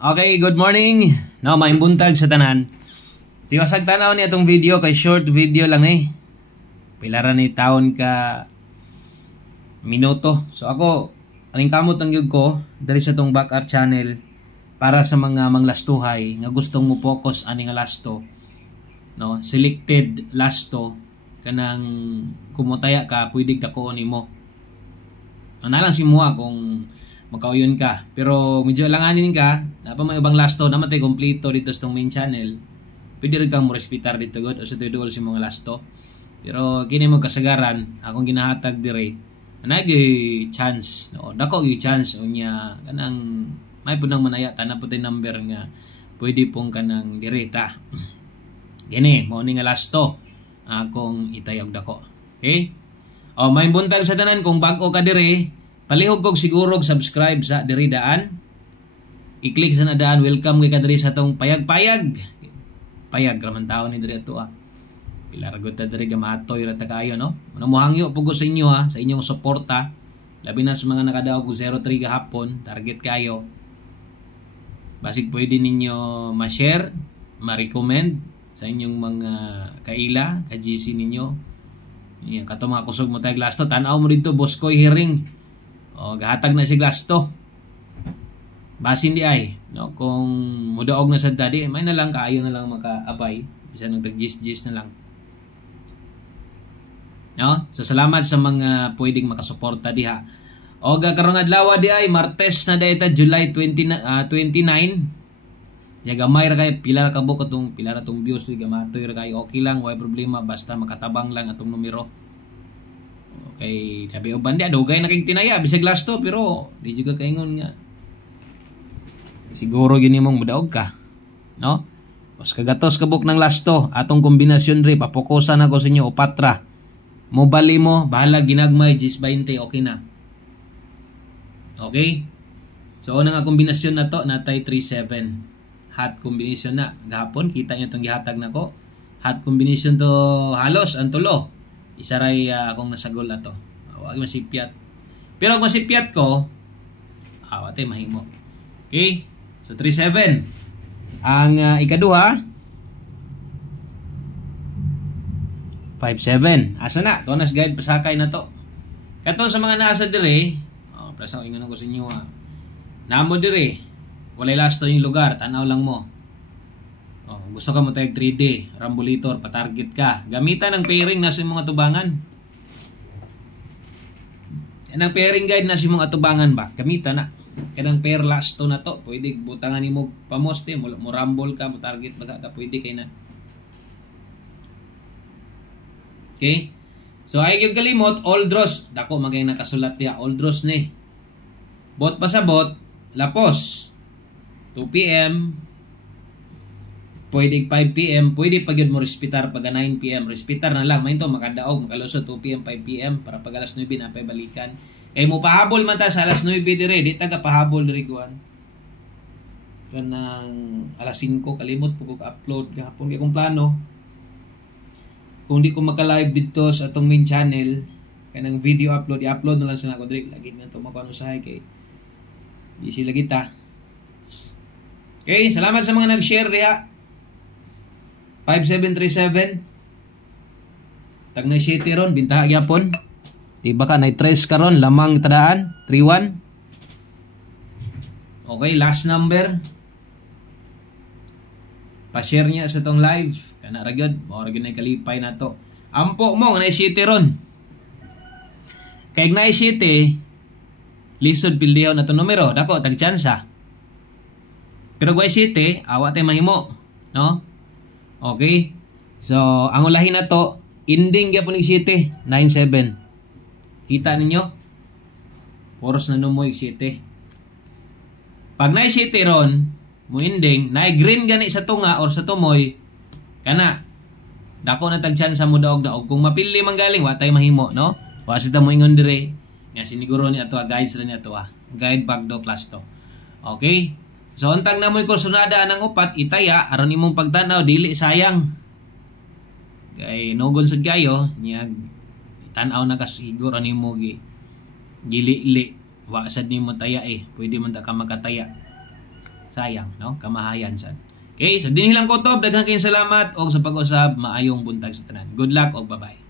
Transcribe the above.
Okay, good morning. Now, may buntag sa tanan. Tiwasag tanaw niya itong video kay short video lang Pilaran ni taon ka minuto. So ako, aning kamot ang yug ko dari sa tong backup channel para sa mga manglastuhay nga gustong mo focus ani nga lasto. No, selected lasto kanang kumutaya ka pwede dako nimo. Analang si mua kung magkauyon ka. Pero medyo langanin ka, napa may ibang lasto naman tayo kompleto dito sa itong main channel. Pwede rin kang mo respitar dito god o sa tuyo si mga lasto. Pero kini mo kasagaran, akong ginahatag dire. Anay chance, no? Dako yung chance unya kanang may punang manaya na po tayo number nga pwede pong kanang direta. Gini, mo ni nga lasto akong itayog dako. Okay? O may buntag sa tanan kung bago ka dire. Palihog kog siguro subscribe sa diri daan. I-click sa nadaan. Welcome kay kadiri sa tong payag-payag. Payag raman tawo ni diri ato Pilar gud ta diri gamatoy ra ta kayo no. Ano mo hangyo pugo sa inyo sa inyong suporta. Labi na sa mga nakadaog og 03 gahapon, target kayo. Basig pwede ninyo ma-share, ma-recommend sa inyong mga kaila, ka-GC ninyo. Yan kato mga kusog mo tayong lasto. Tanaw mo dito, boss ko hearing. O, gahatag na si Glasto. Basin di ay. No? Kung mudaog na sa daddy, may na lang kaayo na lang maka-abay. Bisa nang tag-gis-gis na lang. No? So, salamat sa mga pwedeng makasuporta diha. O, karon adlaw di ay, Martes na dayta, July 29. Ya gamay ra kay pilar ka buko tong pilar atong views gamatoy ra kay okay lang, way problema basta makatabang lang atong numero. Okay, sabi o bandi adugay na kay tinaya bisag lasto pero di juga kaingon nga. Siguro gini mong mudaog ka, no? Os kagatos kabuk ng lasto atong kombinasyon ri papokusan ako sa inyo o patra. Mobile mo bahala ginagmay 10-20 okay na. Okay? So una nga kombinasyon na to natay 37. Hot combination na gahapon kita niyo tong gihatag nako. Hot combination to halos ang tulo. Isaray akong nasagol ato. Wag masipyat. Pero kung masipyat ko, ate mahimo. Okay? So 37. Ang ikaduha 57. Asa na? Tonas guide pasakay na to. Kato sa mga nasa dire, prasa ingon ko sa inyo Namo dire. Walay lasto yung lugar, tanaw lang mo. Gusto ka mo tayong 3D, rambulator, patarget ka. Gamitan ng pairing na sa mga tubangan. Yan ang pairing guide na sa mga tubangan ba? Gamitan na. Kanang pair lasto na to. Pwede butangan ni mo pamoste, mo rumble ka, mo target baga ka, pwede kay na. Okay? So ay yung kalimot, all draws. Dako magay nakasulat niya, all draws ni. Bot pa sa bot, lapos. 2 PM, pwede 5 PM, pwede pag yun mo respitar pag 9 PM, respitar na lang, mainto makadaog, makalusot 2 PM, 5 PM, para pag alas 9 na balikan. Mo pahabol man ta sa alas 9 dire, di taga pahabol dire kuan. Kanang alas 5 kalimot pag upload gahapon kay kung plano. Kung di ko maka-live dito sa atong main channel, kanang video upload, i-upload na lang sa nako dire, lagi na to makuano sahay kay di sila kita. Okay, salamat sa mga nag-share diha. 5737. Tag na city ron, bintaha gyapon. Di ba ka na trace karon lamang tadaan 31. Okay, last number. Pa-share niya sa tong live. Kana ra gyud, mao ra gyud nay kalipay nato. Ampo mo na city ron. Kay na city lisod pildihaw na to numero, dako tag tsansa. Pero guys city, awa tay mahimo, no? Okay. So, ang ulahin na to, ending gyapon ni city 97. Kita ninyo? Oras na numoy city. Pag na city ron, mo ending, na green gani sa tunga or sa tumoy, kana dako na tagchan sa mudaog-daog. Kung mapili man galing, wa tay mahimo, no? Wa sita mo ingon dire, nga siniguro ni ato guys ra ni ato guide bagdo class to. Okay? So, untang na mo'y kursunada ng upat, itaya, aron imong pagtanaw, dili sayang. Kay, nogon sa gayo, niyag, tanaw na kasiguro ni mo, gili-li, wasad ni mo taya pwede man ta ka makataya. Sayang, no? Kamahayan sad. Okay, so dinhi lang ko to, daghang kayong salamat og sa pag-usab, maayong buntag sa tanan. Good luck og bye-bye.